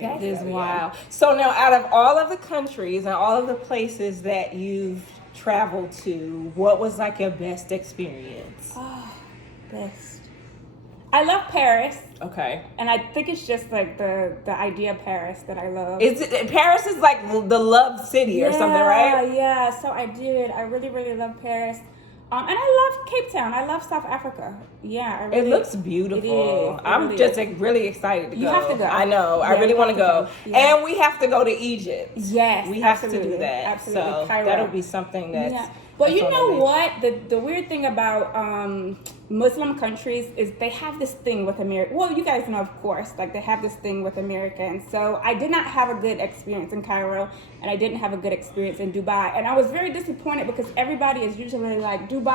That is wild. So now, out of all of the countries and all of the places that you've traveled to, what was like your best experience? Oh, best. I love Paris. Okay. And I think it's just like the idea of Paris that I love. Paris is like the love city or something, right? Yeah. So I really, really love Paris. And I love Cape Town. I love South Africa. Yeah, it looks beautiful. It is. I'm just like really excited to go. You have to go. I know. I really want to go. Yeah. And we have to go to Egypt. Yes, we have to do that. Absolutely. So Cairo. that'll be something that's. Yeah. But you know what? The weird thing about Muslim countries is they have this thing with America. Well, you guys know, of course, like they have this thing with Americans. So I did not have a good experience in Cairo, and I didn't have a good experience in Dubai. And I was very disappointed because everybody is usually like Dubai.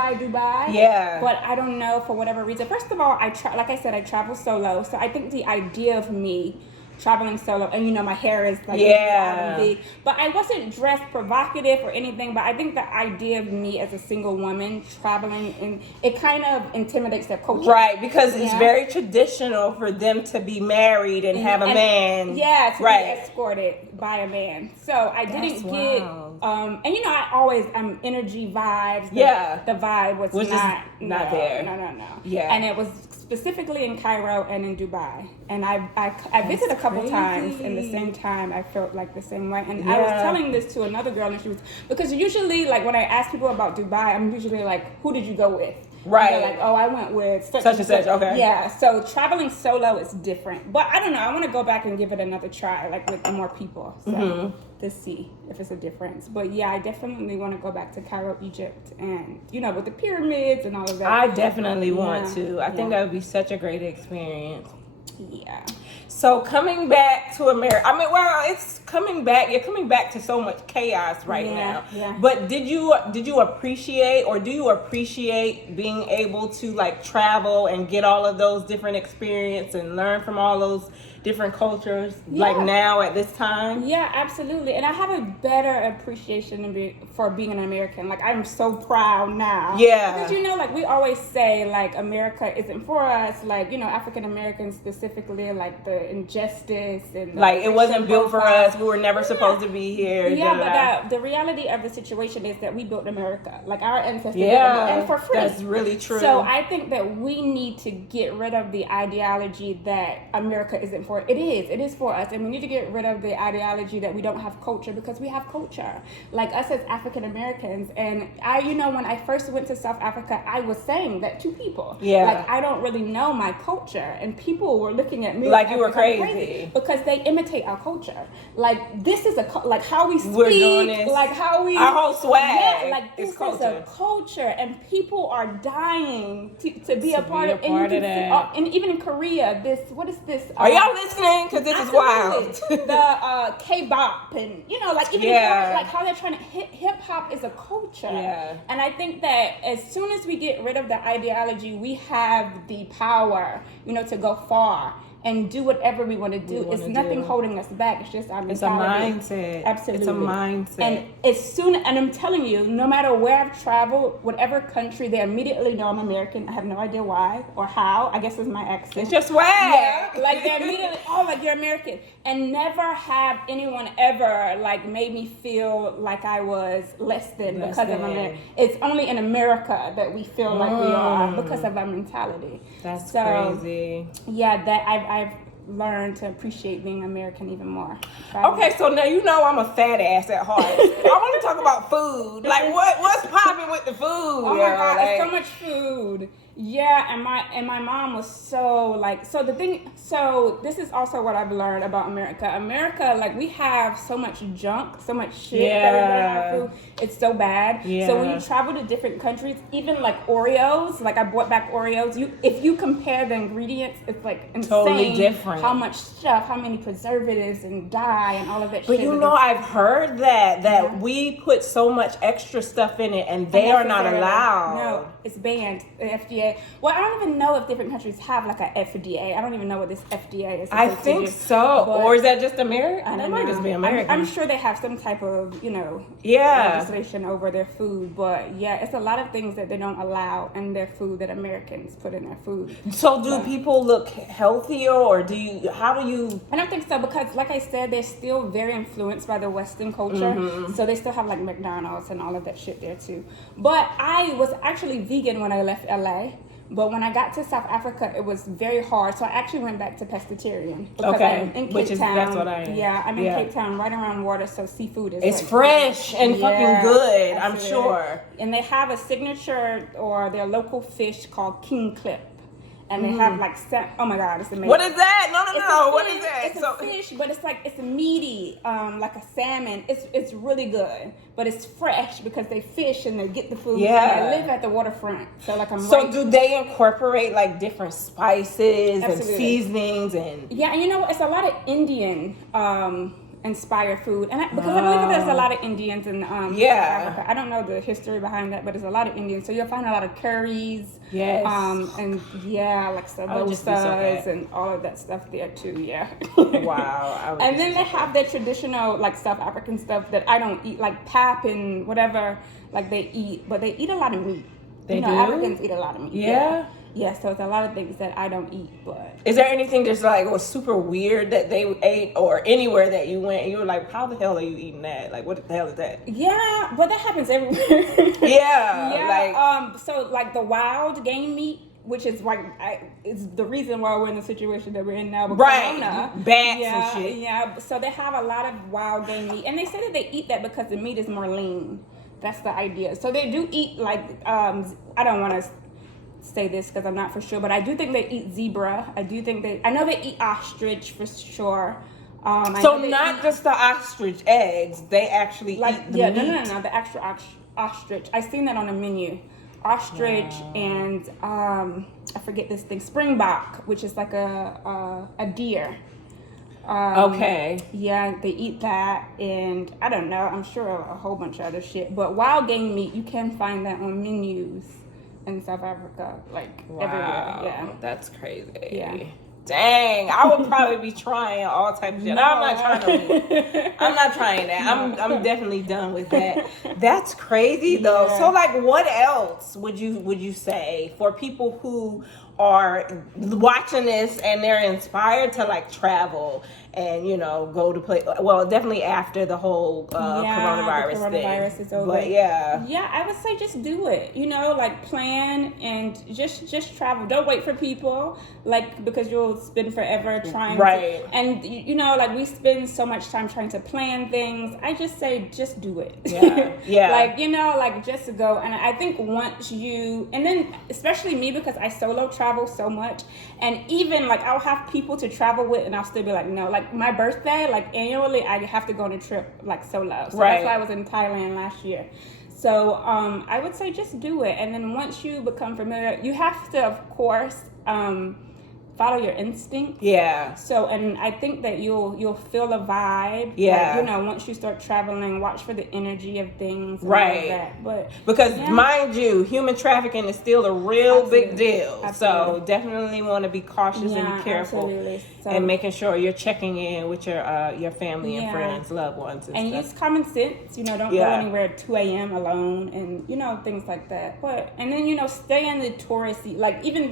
Yeah. But I don't know, for whatever reason. First of all, like I said, I travel solo. So I think the idea of me traveling solo, and you know my hair is like big, but I wasn't dressed provocative or anything, but I think the idea of me as a single woman traveling, and it kind of intimidates their culture, right? Because it's very traditional for them to be married and have a man, to be escorted by a man. So I didn't get and you know I'm energy vibes, the vibe was not there. No. And it was specifically in Cairo and in Dubai, and I visited a couple times, and the same time I felt like the same way. And I was telling this to another girl, and she was, because usually like when I ask people about Dubai, I'm usually like, who did you go with? Right. Like, oh, I went with such and such. Okay. Yeah. So traveling solo is different, but I don't know. I want to go back and give it another try, like with more people, to see if it's a difference. But yeah, I definitely want to go back to Cairo, Egypt, and you know, with the pyramids and all of that. I definitely want to. I think that would be such a great experience. Yeah. So coming back to America, I mean, well, it's coming back. You're coming back to so much chaos right now. Yeah. But did you appreciate, or do you appreciate being able to like travel and get all of those different experiences and learn from all those different cultures, like now at this time? Yeah, absolutely. And I have a better appreciation for being an American. Like, I'm so proud now. Yeah. Because, you know, like we always say, like, America isn't for us. Like, you know, African Americans specifically, like the injustice and like it wasn't built for us. We were never supposed to be here. Yeah, but the reality of the situation is that we built America. Like our ancestors built America, and for free. That's really true. So I think that we need to get rid of the ideology that America isn't for. It is for us, and we need to get rid of the ideology that we don't have culture, because we have culture. Like us as African Americans, and you know, when I first went to South Africa, I was saying that to people. Yeah. Like I don't really know my culture, and people were looking at me like you were crazy because they imitate our culture. Like this is like how we speak, we're doing this. Like how we our whole swag. Yeah, like this is a culture, and people are dying to be a part of. And even in Korea, what is this? Are y'all listening? Because this is wild. The K-pop, and you know, like even like how they're trying to hip hop is a culture. Yeah. And I think that as soon as we get rid of the ideology, we have the power, you know, to go far and do whatever we want to do. It's nothing holding us back. It's just our mentality. It's a mindset. Absolutely. It's a mindset. And I'm telling you, no matter where I've traveled, whatever country, they immediately know I'm American. I have no idea why or how. I guess it's my accent. It's just swag. Yeah. Like they immediately, like you're American. And never have anyone ever like made me feel like I was less than because of America. It's only in America that we feel like we are because of our mentality. That's crazy. Yeah, that I've learned to appreciate being American even more. Okay, so now you know I'm a fat ass at heart. I want to talk about food. Like what's popping with the food? Oh my God, like, so much food. Yeah, and my mom was so this is also what I've learned about America. America, like we have so much junk, so much shit that is in our food. It's so bad. Yeah. So when you travel to different countries, even like Oreos, like I brought back Oreos. If you compare the ingredients, it's like insane. Totally different. How much stuff, how many preservatives and dye and all of that. But you know, I've heard that we put so much extra stuff in it, and they are not allowed. No. it's banned, the FDA. Well, I don't even know if different countries have like a FDA. I don't even know what this FDA is. I think so. Or is that just American? That might just be American. I'm sure they have some type of, yeah, legislation over their food. But yeah, it's a lot of things that they don't allow in their food that Americans put in their food. So do people look healthier, or how do you? I don't think so, because like I said, they're still very influenced by the Western culture. Mm-hmm. So they still have like McDonald's and all of that shit there too. But I was actually vegan when I left LA. But when I got to South Africa, it was very hard. So I actually went back to pescatarian. Because I'm in Cape Town. That's what I am. Yeah, I'm in Cape Town, right around water, so seafood is it's like, fresh and fucking good, I'm sure. And they have a signature or their local fish called king clip. And they have like, oh my God, it's amazing. What is that? No. What is that? It's a fish, but it's meaty, like a salmon. It's really good, but it's fresh because they fish and they get the food. Yeah. And I live at the waterfront, so like do they incorporate like different spices and seasonings and? Yeah, and you know what? It's a lot of Indian inspired food, and because I believe that there's a lot of Indians in Africa. I don't know the history behind that, but there's a lot of Indians, so you'll find a lot of curries, and like samosas and all of that stuff there too. Wow. And then they have their traditional like South African stuff that I don't eat, like pap and whatever, like they eat, but they eat a lot of meat. They do? Africans eat a lot of meat. Yeah. Yeah, so it's a lot of things that I don't eat, but... Is there anything that's like was super weird that they ate, or anywhere that you went and you were like, how the hell are you eating that? Like, what the hell is that? Yeah, but that happens everywhere. So like the wild game meat, which is like, is the reason why we're in the situation that we're in now. Right, bats and shit. Yeah, so they have a lot of wild game meat, and they say that they eat that because the meat is more lean. That's the idea. So they do eat like, I don't want to say this because I'm not for sure, but I do think they eat zebra. I know they eat ostrich for sure. So not just the ostrich eggs, they actually eat the meat. No, the extra ostrich. I seen that on the menu. Ostrich and I forget this thing, springbok, which is like a deer. Yeah, they eat that, and I don't know, I'm sure a whole bunch of other shit. But wild game meat, you can find that on menus in South Africa, like everywhere. Yeah, that's crazy. Yeah. Dang, I would probably be trying all types of shit. No, I'm not trying to. I'm not trying that. I'm definitely done with that. That's crazy though. So like, what else would you say for people who are watching this and they're inspired to like travel and go to play? Well, definitely after the whole coronavirus thing. Is over. But I would say just do it. Like plan and just travel. Don't wait for people, like, because you'll spend forever trying. Right. And like we spend so much time trying to plan things. I just say just do it. Yeah. Like just go. And I think once you, and then especially me, because I solo travel so much, and even like I'll have people to travel with and I'll still be like, no, like my birthday, like annually I have to go on a trip like solo. So that's why I was in Thailand last year. So I would say just do it, and then once you become familiar, you have to of course follow your instinct. Yeah. So, and I think that you'll feel a vibe. Yeah. Like, once you start traveling, watch for the energy of things. And right. All of that. But because mind you, human trafficking is still a real big deal. Absolutely. So definitely want to be cautious and be careful. So, and making sure you're checking in with your family and friends, loved ones, and stuff. Use common sense. Don't go anywhere at 2 a.m. alone, and things like that. But and then stay in the touristy. Like even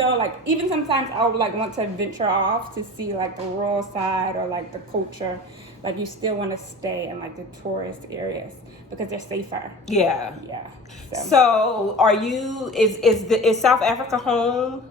sometimes I'll like want to venture off to see like the rural side or like the culture, like you still want to stay in like the tourist areas because they're safer. Yeah. So are you is South Africa home?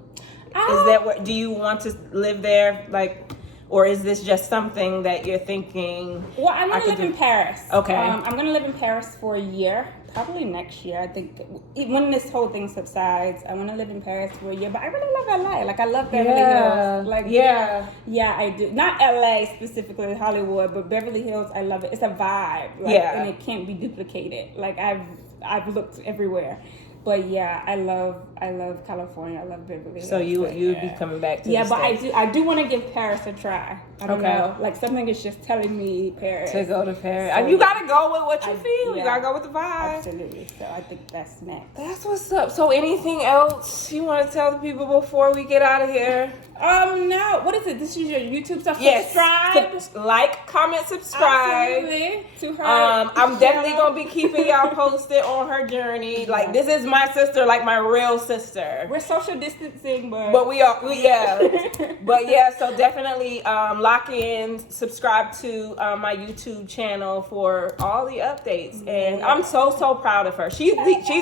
Is that what, do you want to live there, like, or is this just something that you're thinking? Well, I want to live in Paris. Okay. I'm going to live in Paris for a year, probably next year. I think when this whole thing subsides, I want to live in Paris for a year. But I really love LA. Like, I love Beverly Hills. Like, yeah, I do. Not LA specifically, Hollywood, but Beverly Hills, I love it. It's a vibe. Like, and it can't be duplicated. Like, I've looked everywhere. But yeah, I love love California. I love Beverly Hills. So you'd be coming back to yeah, the but States. I do want to give Paris a try. I don't know. Like something is just telling me Paris. To go to Paris. So You gotta go with what you feel. You gotta go with the vibe. Absolutely. So I think that's next. That's what's up. So anything else you want to tell the people before we get out of here? No. What is it? This is your YouTube stuff. Yes. Subscribe. Like, comment, subscribe. Absolutely. To her. I'm definitely gonna be keeping y'all posted on her journey. Like this is my sister, like my real sister. We're social distancing, but But we but yeah, so definitely lock in, subscribe to my YouTube channel for all the updates. And I'm so proud of her. She's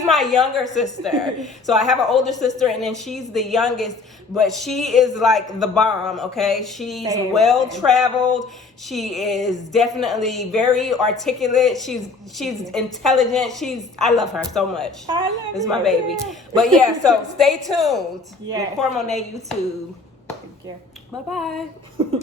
my younger sister. So I have an older sister and then she's the youngest, but she is like the bomb, okay? She's well traveled. She is definitely very articulate. She's intelligent. I love her so much. I love It's her. my baby. But yeah, so stay tuned. Yes. LaCoraMonet YouTube. Thank you. Bye-bye.